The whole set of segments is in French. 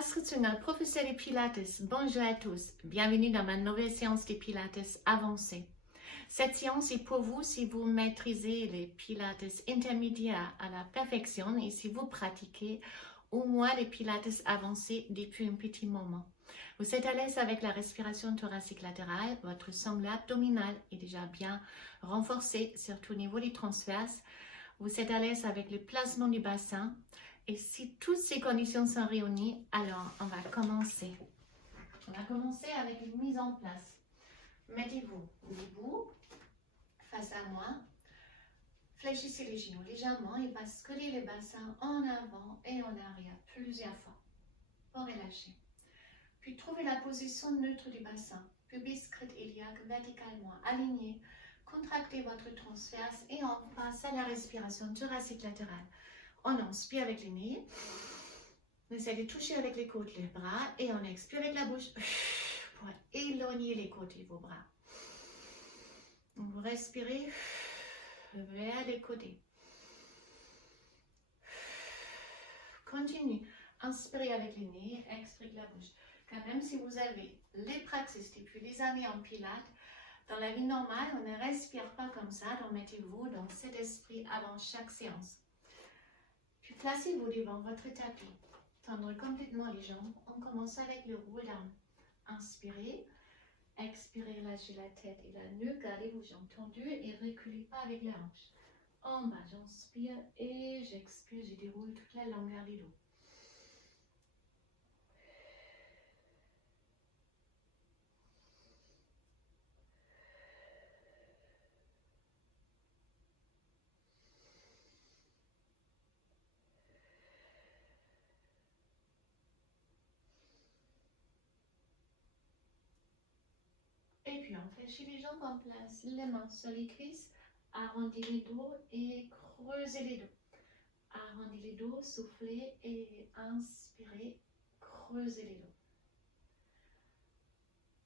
Astrid Sungal, professeur de Pilates. Bonjour à tous. Bienvenue dans ma nouvelle séance de Pilates avancée. Cette séance est pour vous si vous maîtrisez les Pilates intermédiaires à la perfection et si vous pratiquez au moins les Pilates avancés depuis un petit moment. Vous êtes à l'aise avec la respiration thoracique latérale, votre sangle abdominal est déjà bien renforcé, surtout au niveau des transverses. Vous êtes à l'aise avec le placement du bassin. Et si toutes ces conditions sont réunies, alors on va commencer. On va commencer avec une mise en place. Mettez-vous debout, face à moi. Fléchissez les genoux légèrement et basculez le bassin en avant et en arrière plusieurs fois pour relâcher. Puis trouvez la position neutre du bassin, pubis crête iliaque verticalement aligné. Contractez votre transverse et on passe à la respiration thoracique latérale. On inspire avec les nez, on essaie de toucher avec les côtes les bras et on expire avec la bouche pour éloigner les côtes de vos bras. Vous respirez vers les côtés. Continue, inspirez avec les nez, expirez avec la bouche. Car même si vous avez les praxis depuis des années en pilates, dans la vie normale, on ne respire pas comme ça, donc mettez-vous dans cet esprit avant chaque séance. Puis placez-vous devant votre tapis. Tendre complètement les jambes. On commence avec le roll down. Inspirez. Expirez, lâchez la tête et la nuque. Gardez vos jambes tendues et reculez pas avec la hanche. En bas, j'inspire et j'expire. Je déroule toute la longueur du dos. Et puis on fléchit les jambes en place, les mains sur les cuisses, arrondis les dos et creusez les dos. Arrondis les dos, soufflez et inspirez, creusez les dos.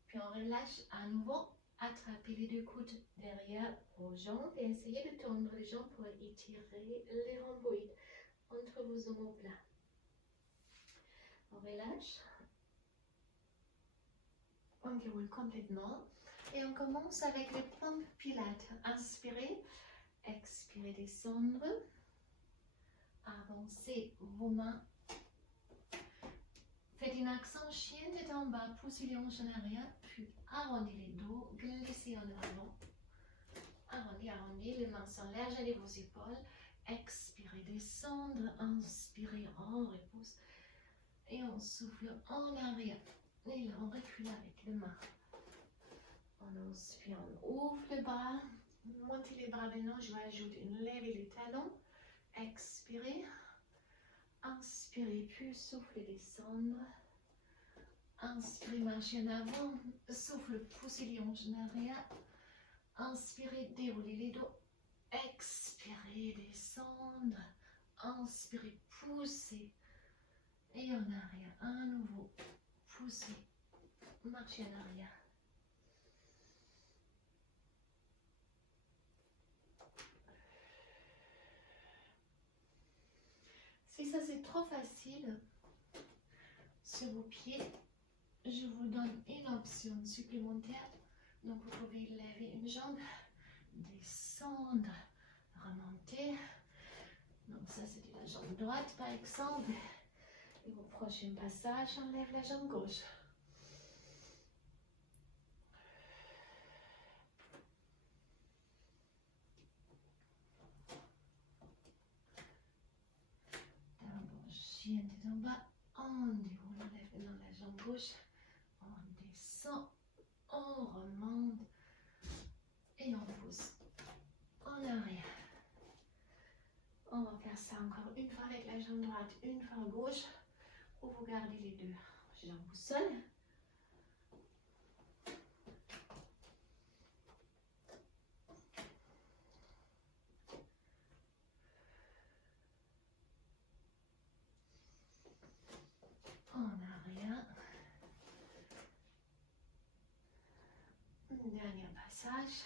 Puis on relâche à nouveau, attrapez les deux coudes derrière vos jambes et essayez de tendre les jambes pour étirer les rhomboïdes entre vos omoplates. On relâche. On déroule complètement et on commence avec les pompes pilates. Inspirez, expirez, descendre, avancez vos mains. Faites un accent chien tête en bas, poussez les hanches en arrière, puis arrondis les dos, glissez en avant. Arrondis, les mains sont légères de vos épaules. Expirez, descendre, inspirez, on repousse et on souffle en arrière. Et là, on recule avec les mains. On inspire, on ouvre les bras. Montez les bras maintenant. Je vais ajouter une lèvre et les talons. Expirez. Inspirez, puis soufflez, descendre. Inspirez, marchez en avant. Souffle, poussez les hanches en arrière. Inspirez, déroulez les dos. Expirez, descendre. Inspirez, poussez. Et en arrière, à nouveau. Poussez, marchez en arrière. Si ça c'est trop facile, sur vos pieds, je vous donne une option supplémentaire. Donc vous pouvez lever une jambe, descendre, remonter. Donc ça c'était la jambe droite par exemple. Et au prochain passage, on lève la jambe gauche. D'abord, chien tête en bas, on déroule, on lève dans la jambe gauche, on descend, on remonte et on pousse en arrière. On va faire ça encore une fois avec la jambe droite, une fois gauche, où vous gardez les deux jambes au sol. En arrière. Dernier passage.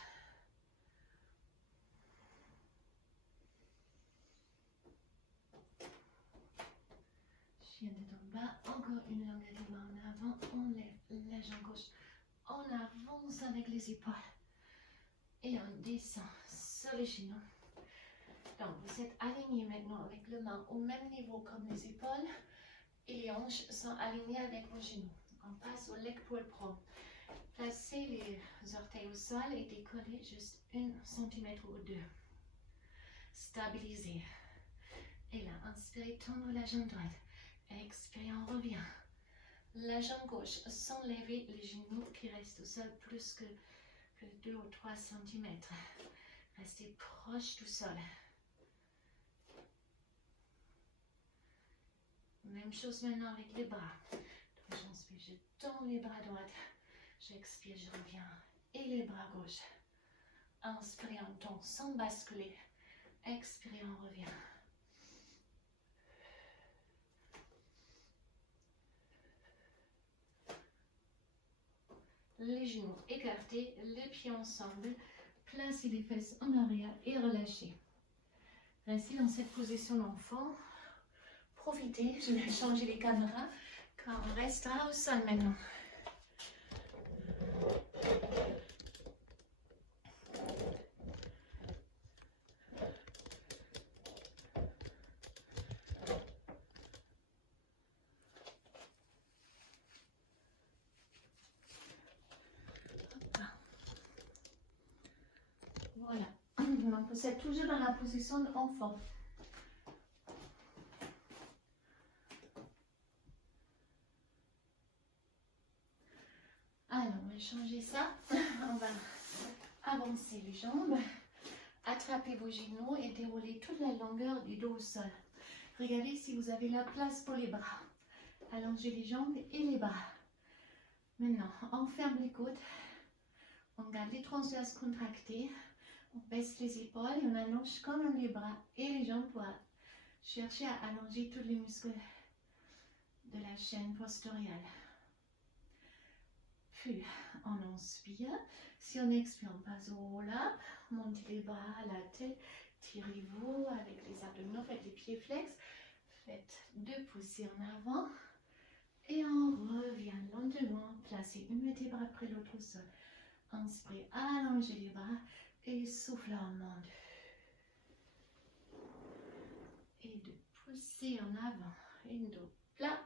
Chien tête en bas, encore Encore une longueur de main en avant. On lève la jambe gauche. On avance avec les épaules. Et on descend sur les genoux. Donc, vous êtes aligné maintenant avec les mains au même niveau comme les épaules. Et les hanches sont alignées avec vos genoux. On passe au leg pull pro. Placez les orteils au sol et décollez juste 1 cm ou 2. Stabilisez. Et là, inspirez, tendre la jambe droite. Expirez, on revient. La jambe gauche sans lever les genoux qui restent au sol plus que 2 ou 3 cm. Restez proche du sol. Même chose maintenant avec les bras. Donc j'inspire, je tends les bras droits. J'expire, je reviens. Et les bras gauches. Inspirez, on tend sans basculer. Expirez, on revient. Les genoux écartés, les pieds ensemble. Placez les fesses en arrière et relâchez. Restez dans cette position d'enfant. Profitez, je vais changer les caméras car on restera au sol maintenant. Voilà, donc vous êtes toujours dans la position d'enfant. Alors, on va changer ça. On va avancer les jambes. Attrapez vos genoux et déroulez toute la longueur du dos au sol. Regardez si vous avez la place pour les bras. Allongez les jambes et les bras. Maintenant, on ferme les côtes. On garde les transverses contractés. On baisse les épaules et on allonge quand même les bras et les jambes pour chercher à allonger tous les muscles de la chaîne postérieur. Puis, on inspire. Si on expire, on passe au roll-up. Montez les bras à la tête. Tirez-vous avec les abdominaux. Faites les pieds flex. Faites 2 poussées en avant. Et on revient lentement. Placez une vertèbre après l'autre au sol. Inspirez, allongez les bras. Et souffle, on monte. Et de pousser en avant. Une dos plat.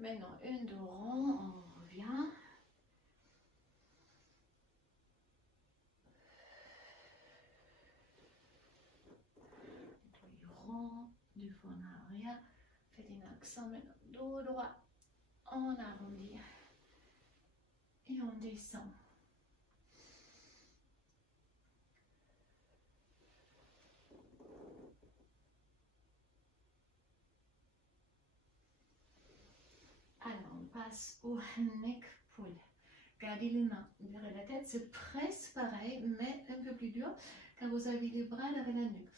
Maintenant, une dos rond. On revient. Rond, 2 fois en arrière. Faites un accent maintenant. Dos droit. On arrondit. Et on descend. Alors, on passe au neck pull. Gardez les mains derrière la tête. C'est presque pareil, mais un peu plus dur, car vous avez les bras derrière la nuque.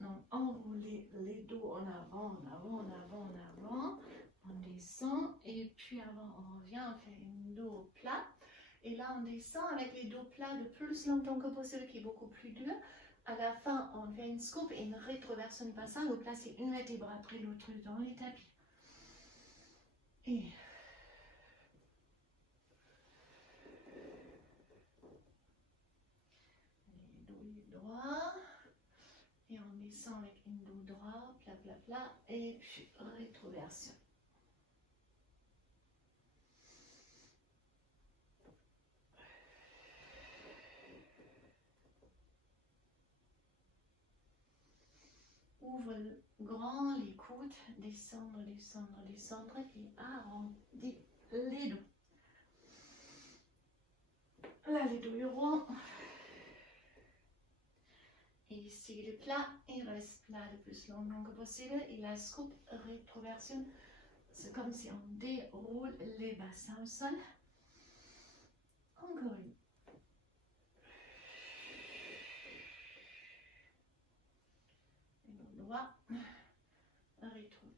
Donc, enroulez les dos en avant, en avant, en avant, en avant. On descend et puis avant, on revient, on fait une dos plat. Et là, on descend avec les dos plats le plus longtemps que possible, qui est beaucoup plus dur. À la fin, on fait une scoop et une rétroversion du bassin. Vous placez une vertèbre après l'autre dans les tapis. Et les dos droits. Et on descend avec une dos droit, plat, plat, plat. Et puis rétroversion. Ouvre grand les coudes, descendre, descendre, descendre et arrondis les dos. Là, les dos ronds. Et ici, le plat, il reste plat le plus longtemps que possible. Et la scoop rétroversion, c'est comme si on déroule les bassins au sol. Encore une. Droit,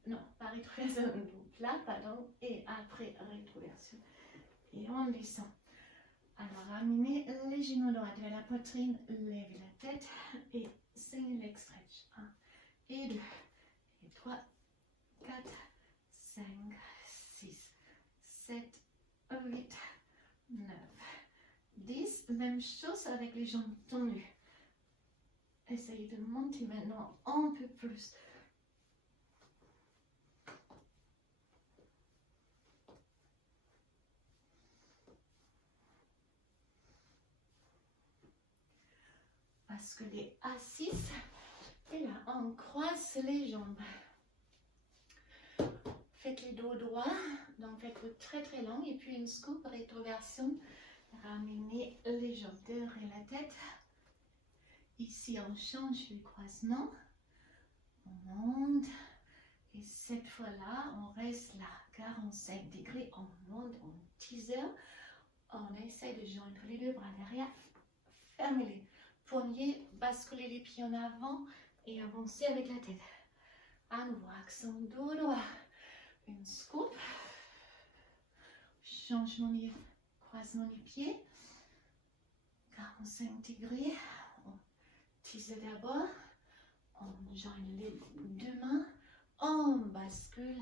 non, pas rétroversion, plat, pardon, et après rétroversion. Et on descend. Alors, ramenez les genoux droits vers la poitrine, levez la tête et single leg stretch. 1 et 2 et 3, 4, 5, 6. même chose avec les jambes tendues. Essayez de monter maintenant un peu plus. Basculez assise. Et là, on croise les jambes. Faites les dos droits. Donc, faites-vous très très long. Et puis, une scoop, rétroversion. Ramenez les jambes derrière la tête. Ici, on change le croisement. On monte. Et cette fois-là, on reste là. 45 degrés. On monte, on teaser. On essaie de joindre les deux bras derrière. Fermez-les. Poignets, basculez les pieds en avant et avancez avec la tête. À nouveau, accent dos droit. Une scoop. Changement de croisement des pieds. 45 degrés. On tisse d'abord. On joigne les deux mains. On bascule.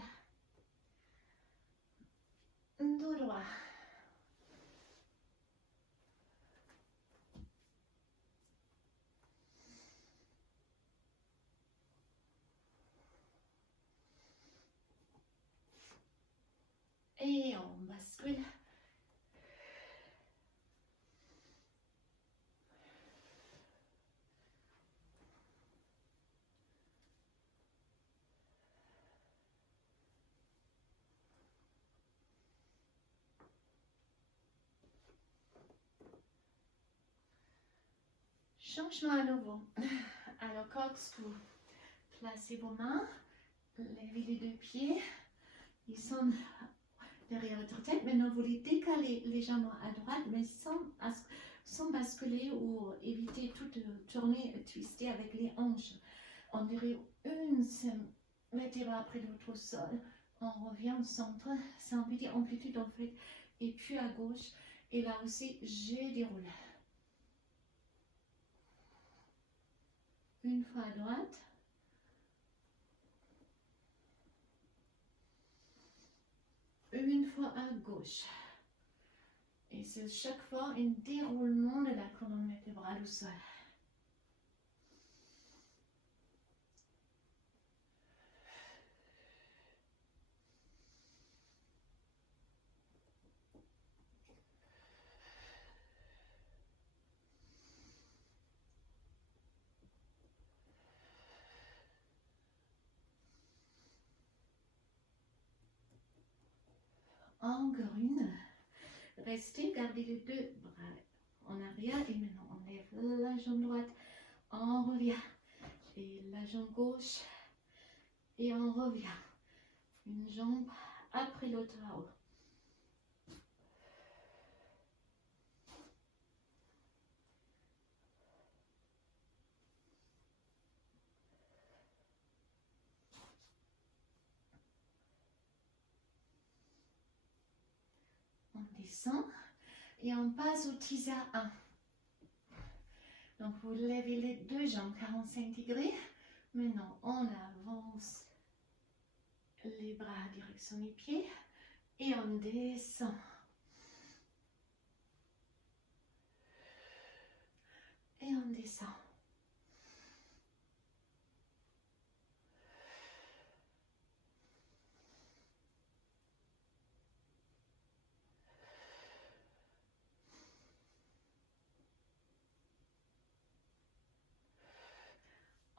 Dos droit. Et on bascule. Changement à nouveau. Alors, corkscrew. Placez vos mains. Levez les deux pieds. Ils sont derrière votre tête. Maintenant, vous les décalez légèrement à droite, mais sans basculer ou éviter tout de tourner, twister avec les hanches. On dirait une vertèbre après l'autre au sol. On revient au centre. C'est une petite amplitude en fait. Et puis à gauche. Et là aussi, je déroule. Une fois à droite. Une fois à gauche. Et c'est chaque fois un déroulement de la colonne vertébrale au sol. Encore une. Restez, gardez les deux bras en arrière et maintenant on lève la jambe droite, on revient et la jambe gauche et on revient. Une jambe après l'autre à haut. On descend et on passe au teaser 1. Donc vous levez les deux jambes 45 degrés. Maintenant on avance les bras direction les pieds et on descend. Et on descend.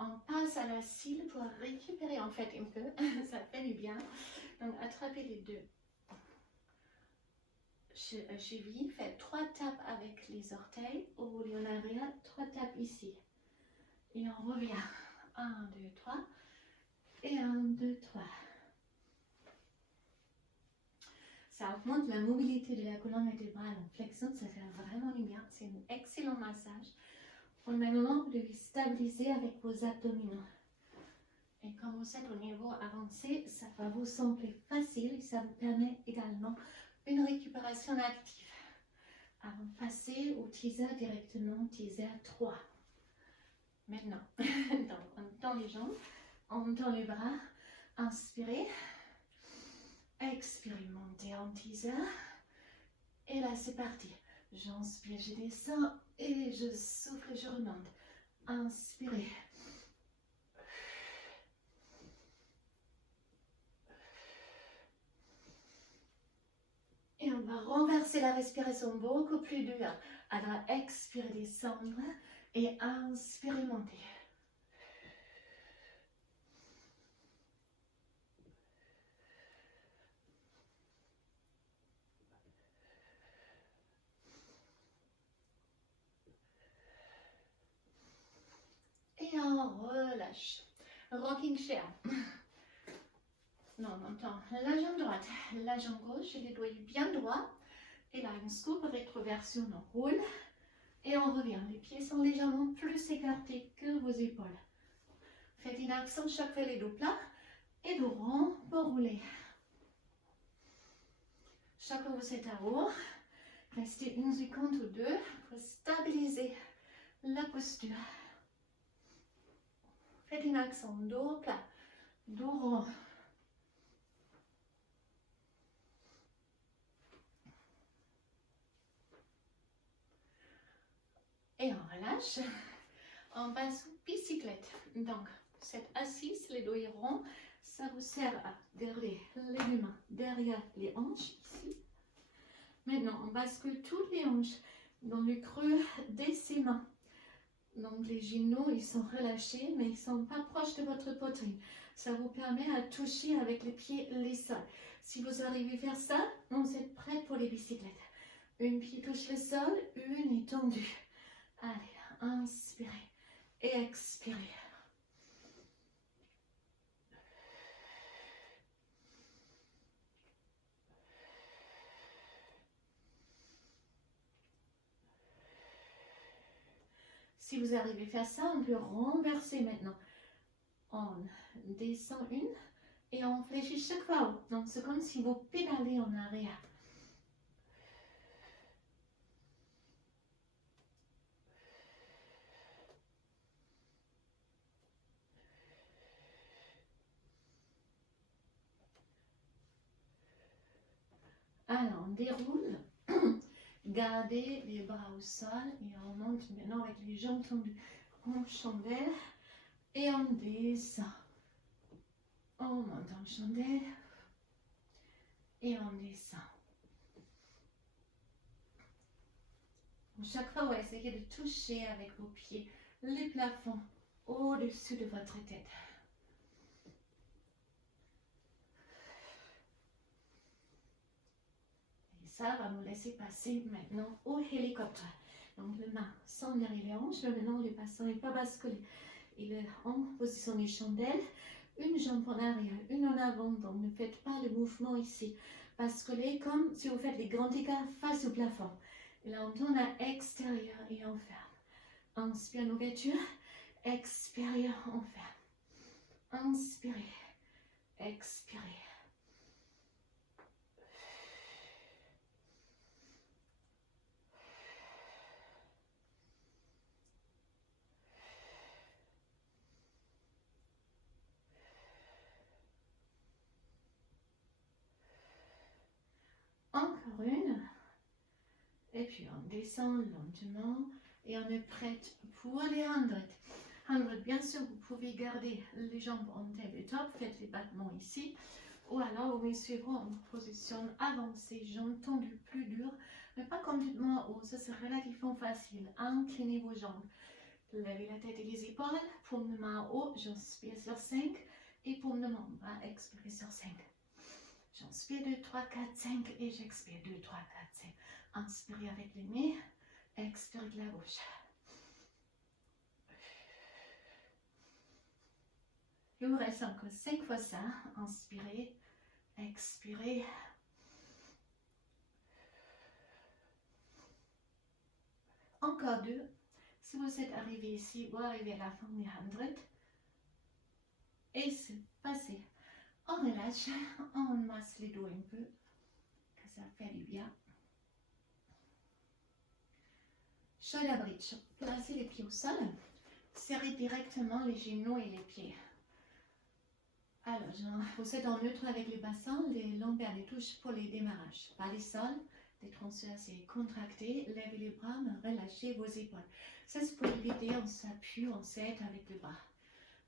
On passe à la cile pour récupérer en fait un peu, ça fait du bien. Donc attrapez les deux chevilles, faites 3 tapes avec les orteils, au bout en arrière, 3 tapes ici. Et on revient. 1, 2, 3. Et 1, 2, 3. Ça augmente la mobilité de la colonne vertébrale en flexion, ça fait vraiment du bien. C'est un excellent massage. Au même moment, vous devez stabiliser avec vos abdominaux. Et quand vous êtes au niveau avancé, ça va vous sembler facile et ça vous permet également une récupération active. Avant de passer au teaser directement, teaser 3. Maintenant, donc on tend les jambes, on tend les bras, inspirez, expirez, montez en teaser. Et là, c'est parti. J'inspire, je descends et je souffle et je remonte. Inspirez. Et on va renverser la respiration beaucoup plus dure. Alors, expirez, descendre et inspirez, monter. Et on relâche. Rocking chair. Non, on entend la jambe droite, la jambe gauche et les doigts bien droits. Et là, une scoop, rétroversion, on roule. Et on revient. Les pieds sont légèrement plus écartés que vos épaules. Faites une action chaque fois les dos plats et dos rond pour rouler. Chaque fois vous êtes à haut, restez une seconde ou deux pour stabiliser la posture. Faites une action dos plat, dos rond. Et on relâche. On passe sous bicyclette. Donc, cette assise, les dos ronds, ça vous sert à garder les mains derrière les hanches, ici. Maintenant, on bascule toutes les hanches dans le creux des ses mains. Donc, les genoux, ils sont relâchés, mais ils ne sont pas proches de votre poitrine. Ça vous permet à toucher avec les pieds les sols. Si vous arrivez à faire ça, vous êtes prêts pour les bicyclettes. Une pied touche le sol, une est tendue. Allez, inspirez et expirez. Si vous arrivez à faire ça, on peut renverser maintenant. On descend une et on fléchit chaque fois haut. Donc c'est comme si vous pédalez en arrière. Alors on déroule. Gardez les bras au sol et on monte maintenant avec les jambes tendues en chandelle et on descend. On monte en chandelle et on descend. Chaque fois, essayez de toucher avec vos pieds les plafonds au-dessus de votre tête. Et ça va nous laisser passer maintenant au hélicoptère. Donc, les mains sont derrière les hanches. Maintenant, le bassin n'est pas basculé. Il est en position de chandelle. Une jambe en arrière, une en avant. Donc, ne faites pas le mouvement ici. Basculez comme si vous faites les grands écarts face au plafond. Et là, on tourne à extérieur et on ferme. Inspire en ouverture. Expirez, on ferme. Inspirez. Expirez. Encore une. Et puis on descend lentement et on est prête pour les 100. 100, bien sûr, vous pouvez garder les jambes en tabletop, faites les battements ici. Ou alors, vous me suivrez en position avancée, jambes tendues, plus dures, mais pas complètement haut. Ça, c'est relativement facile. Inclinez vos jambes. Levez la tête et les épaules. Paume de main haut, j'inspire sur 5. Et paume de main bas, expirez sur 5. J'inspire 2, 3, 4, 5 et j'expire 2, 3, 4, 5. Inspirez avec les mains, expirez de la bouche. Il vous reste encore 5 fois ça. Inspirez, expirez. Encore 2. Si vous êtes arrivé ici, vous arrivez à la fin des 100. Et c'est passé. On relâche, on masse les dos un peu, que ça fait du bien. Shoulder bridge. Placez les pieds au sol. Serrez directement les genoux et les pieds. Alors, vous êtes en neutre avec les bassins, les lombaires, les touches pour les démarrages. Pas les sols, Les tronçons assez contractés. Levez les bras, mais relâchez vos épaules. Ça, c'est pour éviter, on s'appuie, on s'aide avec le bras.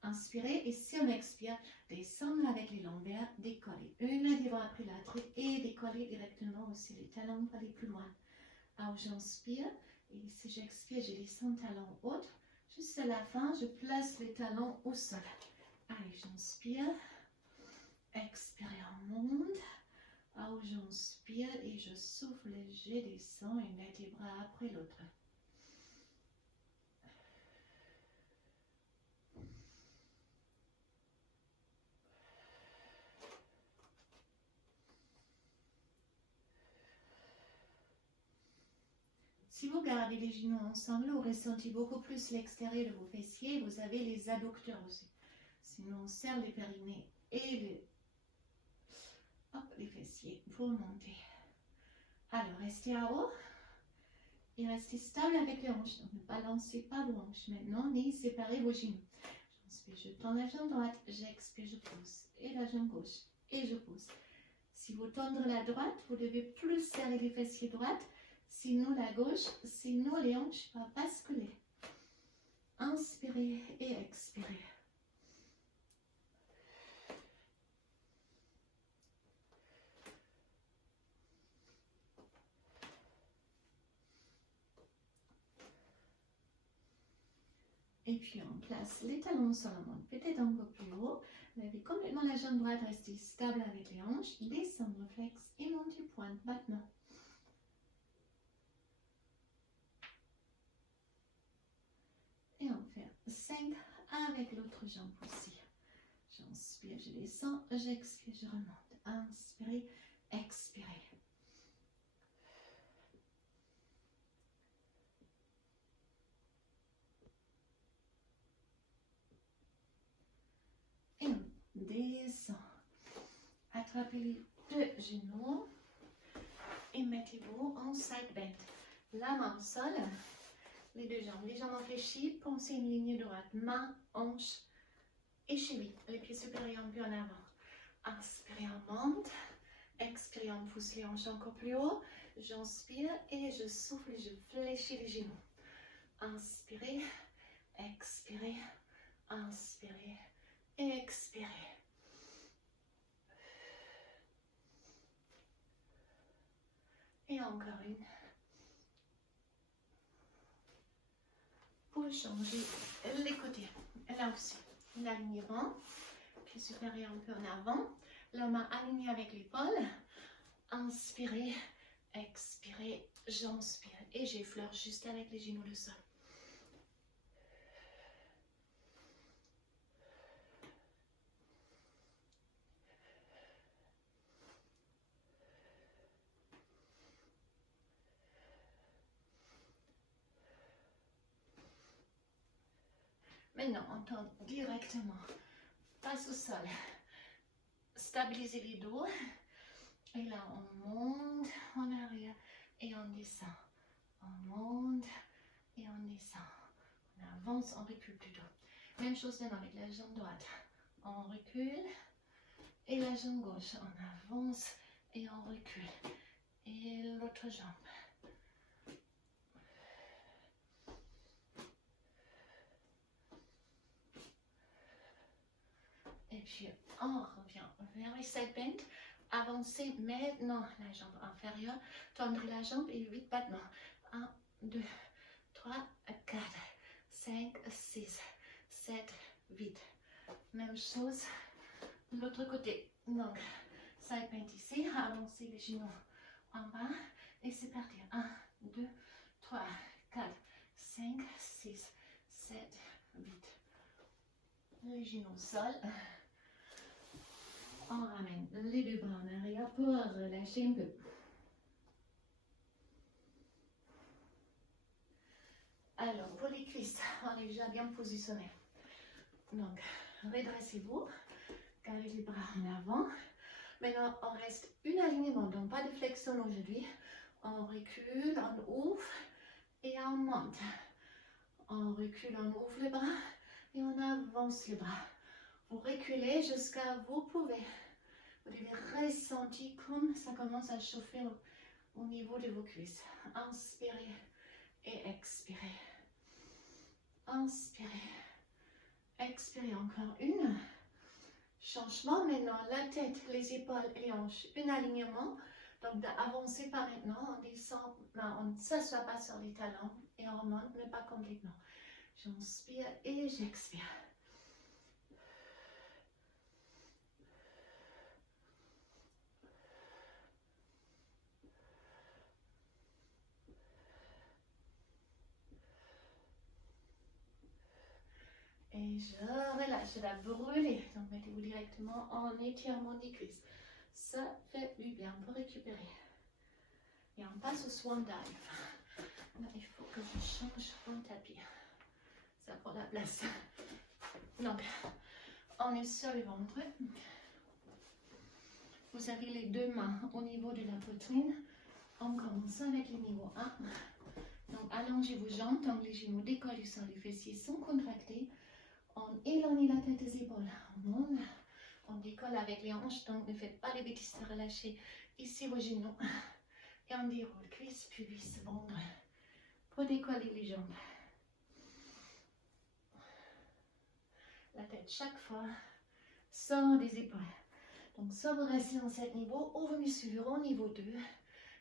Inspirez et si on expire, descendre avec les lombaires, décoller. Une devant après l'autre et décoller directement aussi les talons pour aller plus loin. Alors j'inspire et si j'expire, je descends talons haut. Juste à la fin, je place les talons au sol. Allez, j'inspire, expire et on monte. Alors j'inspire et je souffle, je descends et mets les bras après l'autre. Si vous gardez les genoux ensemble, vous ressentez beaucoup plus l'extérieur de vos fessiers. Vous avez les adducteurs aussi. Sinon, on serre les périnées et les fessiers pour monter. Alors, restez à haut et restez stable avec les hanches. Donc, ne balancez pas vos hanches maintenant, ni séparez vos genoux. J'inspire, je tends la jambe droite, j'expire, je pousse. Et la jambe gauche, et je pousse. Si vous tendez la droite, vous devez plus serrer les fessiers droites. Sinon la gauche, sinon les hanches vont basculer. Inspirez et expirez. Et puis on place les talons sur la main, peut-être un peu plus haut. Levez complètement la jambe droite, restez stable avec les hanches. Descendre flex et montez pointe maintenant. Et on fait 5 avec l'autre jambe aussi. J'inspire, je descends, j'expire, je remonte. Inspirez, expirez. Et on descend. Attrapez les deux genoux et mettez-vous en side bend. La main au sol, les deux jambes légèrement fléchies. Pensez une ligne droite, main, hanche et cheville. Les pieds supérieurs un peu en avant. Inspirez, on monte. Expirez, on pousse les hanches encore plus haut. J'inspire et je souffle et je fléchis les genoux. Inspirez, expirez, inspirez et expirez. Et encore une. Pour changer les côtés. Là aussi, l'alignement. Pied supérieur un peu en avant. La main alignée avec l'épaule. Inspirez, expirez, j'inspire. Et j'effleure juste avec les genoux le sol. Maintenant, on tourne directement face au sol. Stabilisez les dos. Et là, on monte en arrière et on descend. On monte et on descend. On avance, on recule plutôt. Même chose maintenant avec la jambe droite. On recule et la jambe gauche. On avance et on recule. Et l'autre jambe. Et puis on revient vers les side bend. Avancez maintenant la jambe inférieure. Tendrez la jambe et 8 battements. 1, 2, 3, 4, 5, 6, 7, 8. Même chose de l'autre côté. Donc, side bend ici. Avancez les genoux en bas. Et c'est parti. 1, 2, 3, 4, 5, 6, 7, 8. Les genoux au sol. On ramène les deux bras en arrière pour relâcher un peu. Alors, pour les cuisses, on est déjà bien positionné. Donc, redressez-vous. Gardez les bras en avant. Maintenant, on reste un alignement, donc pas de flexion aujourd'hui. On recule, on ouvre et on monte. On recule, on ouvre les bras et on avance les bras. Vous reculez jusqu'à vous pouvez. Vous devez ressentir comme ça commence à chauffer au niveau de vos cuisses. Inspirez et expirez. Inspirez. Expirez encore une. Changement maintenant, la tête, les épaules et les hanches, un alignement. Donc d'avancer par maintenant, on descend, on ne s'assoit pas sur les talons et on remonte, mais pas complètement. J'inspire et j'expire. Et je relâche, je vais brûler. Donc mettez-vous directement en étirement des cuisses. Ça fait du bien pour récupérer. Et on passe au swan dive. Là, il faut que je change mon tapis. Ça prend la place. Donc, on est sur le ventre. Vous avez les deux mains au niveau de la poitrine. On commence avec le niveau 1. Donc, allongez vos jambes, donc les genoux décollés sur les fessiers sont contractés. On éloigne la tête des épaules. On monte. On décolle avec les hanches, donc ne faites pas les bêtises de relâcher ici vos genoux. Et on déroule cuisse, pubis, ventre. Pour décoller les jambes. La tête chaque fois sort des épaules. Donc soit vous restez en cet niveau, ou vous me suivrez au niveau 2.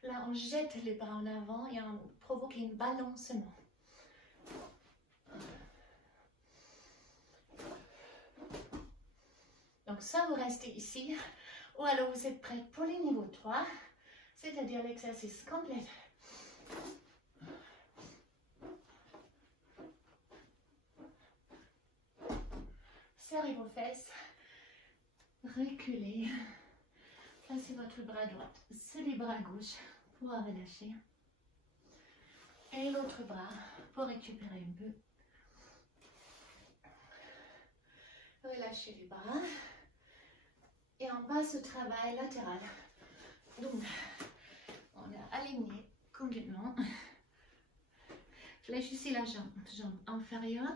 Là, on jette les bras en avant et on provoque un balancement. Donc soit vous restez ici, ou alors vous êtes prêts pour le niveau 3, c'est-à-dire l'exercice complet. Serrez vos fesses, reculez, placez votre bras droit sur les bras gauche pour relâcher. Et l'autre bras pour récupérer un peu. Relâchez les bras. Et on passe au travail latéral. Donc, on est aligné complètement. Fléchissez la jambe inférieure.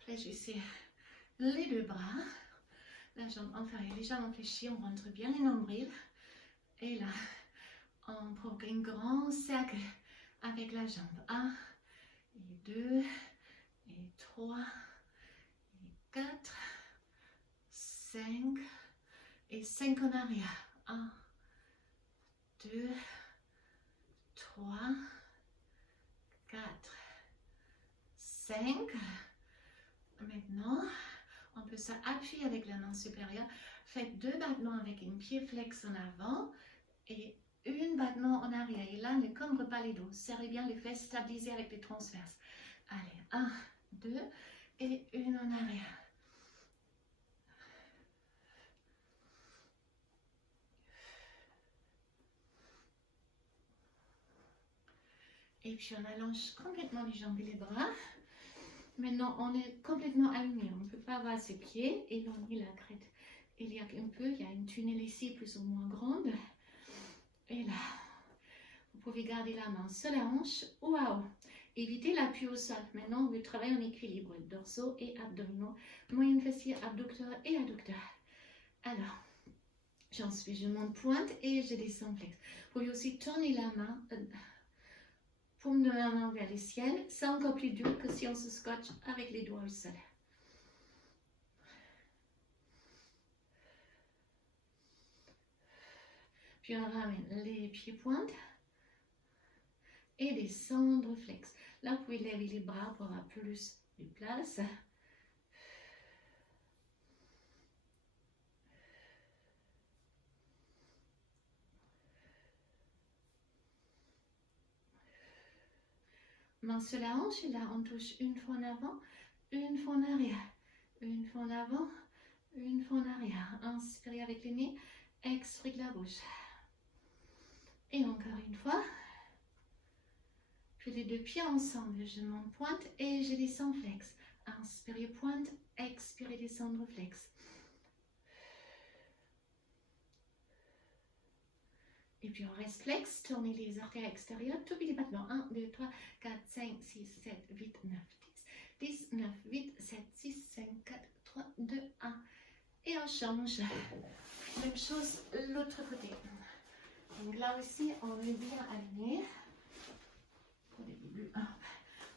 Fléchissez les deux bras. La jambe inférieure, les jambes fléchies, on rentre bien les nombrils. Et là, on provoque un grand cercle avec la jambe. 1, et 2, et 3, et 4, 5, et 5 en arrière. 1, 2, 3, 4, 5. Maintenant, on peut s'appuyer avec la main supérieure. Faites 2 battements avec un pied flex en avant et un battement en arrière. Et là, ne cambre pas les dos. Serrez bien les fesses, stabilisez avec les transverses. Allez, 1, 2 et une en arrière. Et puis on allonge complètement les jambes et les bras. Maintenant, on est complètement aligné. On ne peut pas avoir ses pieds. Éloignez la crête. Il y a un peu, il y a une tunnel ici plus ou moins grande. Et là, vous pouvez garder la main sur la hanche ou à haut. Évitez l'appui au sol. Maintenant, on veut travailler en équilibre, dorsaux et abdominaux, moyenne fessier, abducteur et adducteur. Alors, je monte pointe et je descends flex. Vous pouvez aussi tourner la main, paume de la main vers le ciel. C'est encore plus dur que si on se scotche avec les doigts au sol. Puis on ramène les pieds pointes et descendre flex. Là, vous pouvez lever les bras pour avoir plus de place. Main sur la hanche et là, on touche une fois en avant, une fois en arrière, une fois en avant, une fois en arrière. Inspirez avec les nez, expirez la bouche. Et encore une fois. Puis les deux pieds ensemble, je monte pointe et je descends flex. Inspirez pointe, expirez descendre flex. Et puis on reste flex, tournez les orteils extérieurs, tout petit battement. 1, 2, 3, 4, 5, 6, 7, 8, 9, 10. 10, 9, 8, 7, 6, 5, 4, 3, 2, 1. Et on change. Même chose l'autre côté. Donc là aussi, on est bien aligné. Au début,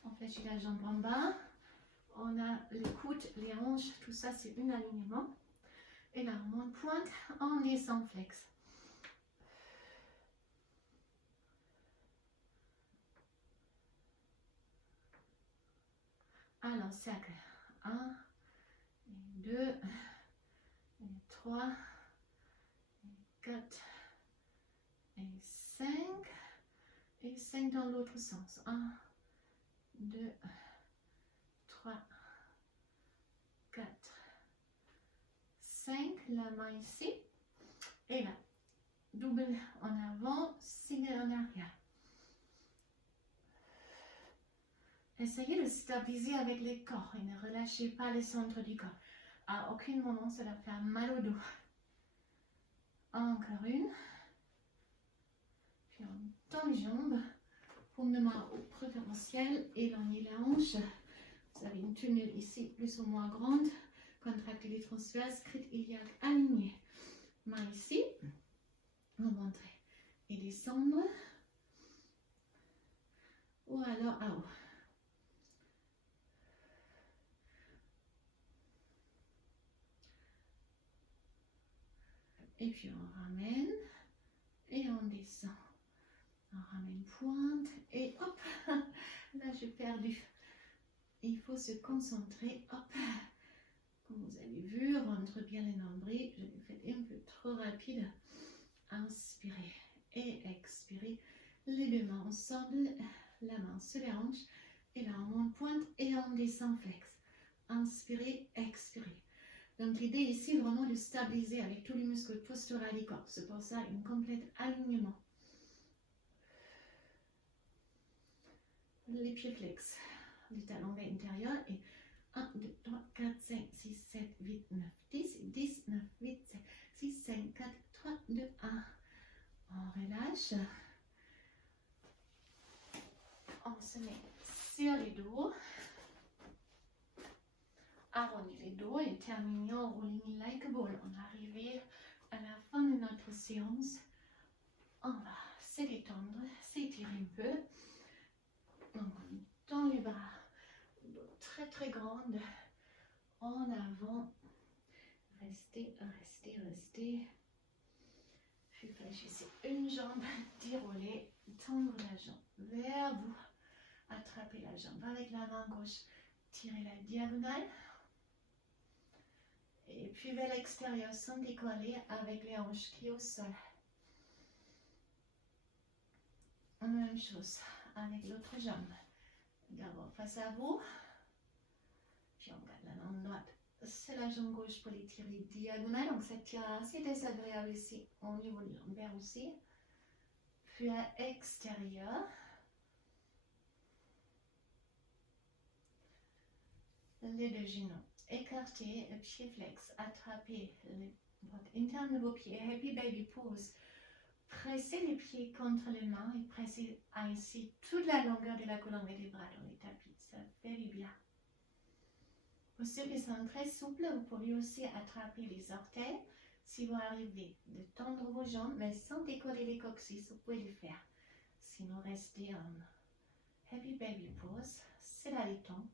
on fléchit la jambe en bas. On a les coudes, les hanches, tout ça c'est un alignement. Et là, on monte pointe, on descend flex. Alors, cercle. 1, 2, 3, 4, et 5. Et 5 dans l'autre sens. 1, 2, 3, 4, 5. La main ici. Et là, double en avant, single en arrière. Essayez de stabiliser avec les corps et ne relâchez pas le centre du corps. À aucun moment, ça va faire mal au dos. Encore une. Puis on tend les jambes. Paume de main au préférentiel. Éloignez la hanche. Vous avez une tenue ici plus ou moins grande. Contractez les transverses. Crête iliaque alignée. Main ici. Remontrer et descendre. Ou alors à haut. Et puis on ramène et on descend. On ramène pointe et hop, là j'ai perdu. Il faut se concentrer, hop. Comme vous avez vu, rentre bien les nombrils. Je l'ai fait un peu trop rapide. Inspirez et expirez. Les deux mains ensemble, la main sur les hanches. Et là on monte pointe et on descend flex. Inspirez, expirez. Donc l'idée ici est vraiment de stabiliser avec tous les muscles posturaux du corps. C'est pour ça un complet alignement. Les pieds flex. Les talons vers l'intérieur et 1, 2, 3, 4, 5, 6, 7, 8, 9, 10, 10, 9, 8, 7, 6, 5, 4, 3, 2, 1. On relâche. On se met sur les dos. Arrondis les dos et terminons rolling like a ball. On est arrivé à la fin de notre séance. On va se détendre, s'étirer un peu. Donc on tend les bras, très très grande, en avant. Restez, restez, restez. Puis fléchissez une jambe, déroulez, tendre la jambe vers vous. Attrapez la jambe avec la main gauche, tirez la diagonale. Et puis vers l'extérieur sans décoller avec les hanches qui au sol. Même chose avec l'autre jambe. D'abord face à vous. Puis on garde la main droite. C'est la jambe gauche pour les tirer diagonale. Donc ça tire assez désagréable ici au niveau du lombaire aussi. Puis à l'extérieur. Les deux genoux écartés, pieds flex, attrapez les bottes internes de vos pieds. Happy baby pose. Pressez les pieds contre les mains et pressez ainsi toute la longueur de la colonne vertébrale dans les tapis. Ça fait du bien. Pour ceux qui sont très souples, vous pouvez aussi attraper les orteils. Si vous arrivez de tendre vos jambes, mais sans décoller les coccyx, vous pouvez le faire. Sinon, restez en happy baby pose. C'est la détente.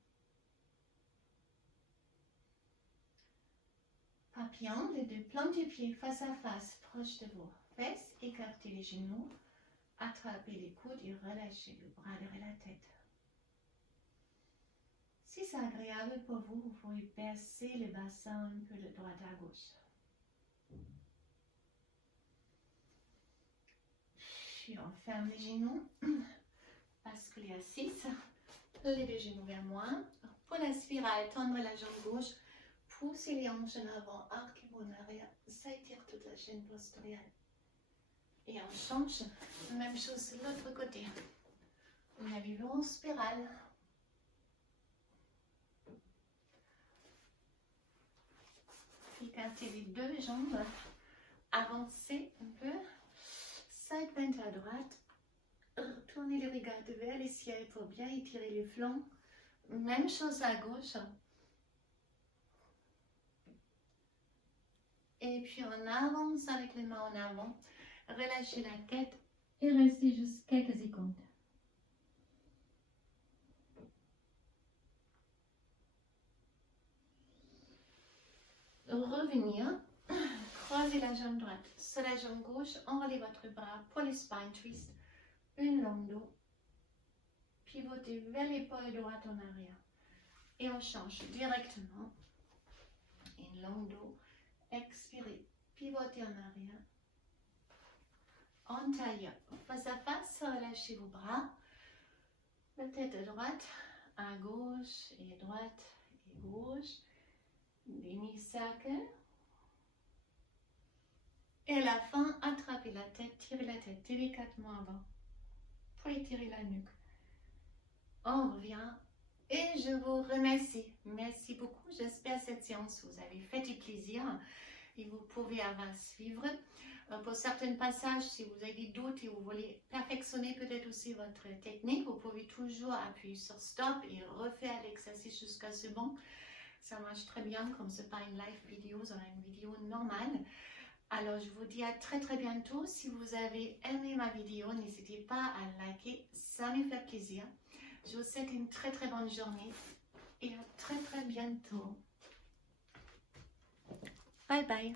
Papillon, les deux plantes du pied face à face, proche de vos fesses, écartez les genoux, attrapez les coudes et relâchez le bras derrière la tête. Si c'est agréable pour vous, vous pouvez percer le bassin un peu de droite à gauche. Puis on ferme les genoux, basculez à 6, les deux genoux vers moi. Pour la spirale, tendre la jambe gauche. Poussez les hanches en avant, arquez-vous en arrière, ça étire toute la chaîne postérieure. Et on change, même chose de l'autre côté. On arrive en spirale. Écartez les deux jambes, avancez un peu, side bend à droite, retournez les regards vers les ciels pour bien étirer les flancs. Même chose à gauche. Et puis on avance avec les mains en avant. Relâchez la tête. Et restez juste quelques secondes. Revenir. Croisez la jambe droite sur la jambe gauche. Enroulez votre bras pour le spine twist. Une longue dos. Pivotez vers l'épaule droite en arrière. Et on change directement. Une longue dos. Expirez. Pivotez en arrière. En taille face à face, relâchez vos bras. La tête à droite, à gauche et droite et gauche. Demi-cercle. Et à la fin, attrapez la tête, tirez la tête délicatement avant. Puis étirez la nuque. On revient. Et je vous remercie. Merci beaucoup. J'espère que cette séance vous avez fait du plaisir et vous pouvez avoir suivre. Pour certains passages, si vous avez des doutes et vous voulez perfectionner peut-être aussi votre technique, vous pouvez toujours appuyer sur stop et refaire l'exercice jusqu'à ce bon. Ça marche très bien comme c'est pas une live vidéo, c'est une vidéo normale. Alors je vous dis à très bientôt. Si vous avez aimé ma vidéo, n'hésitez pas à liker, ça me fait plaisir. Je vous souhaite une très bonne journée et à très bientôt. Bye bye.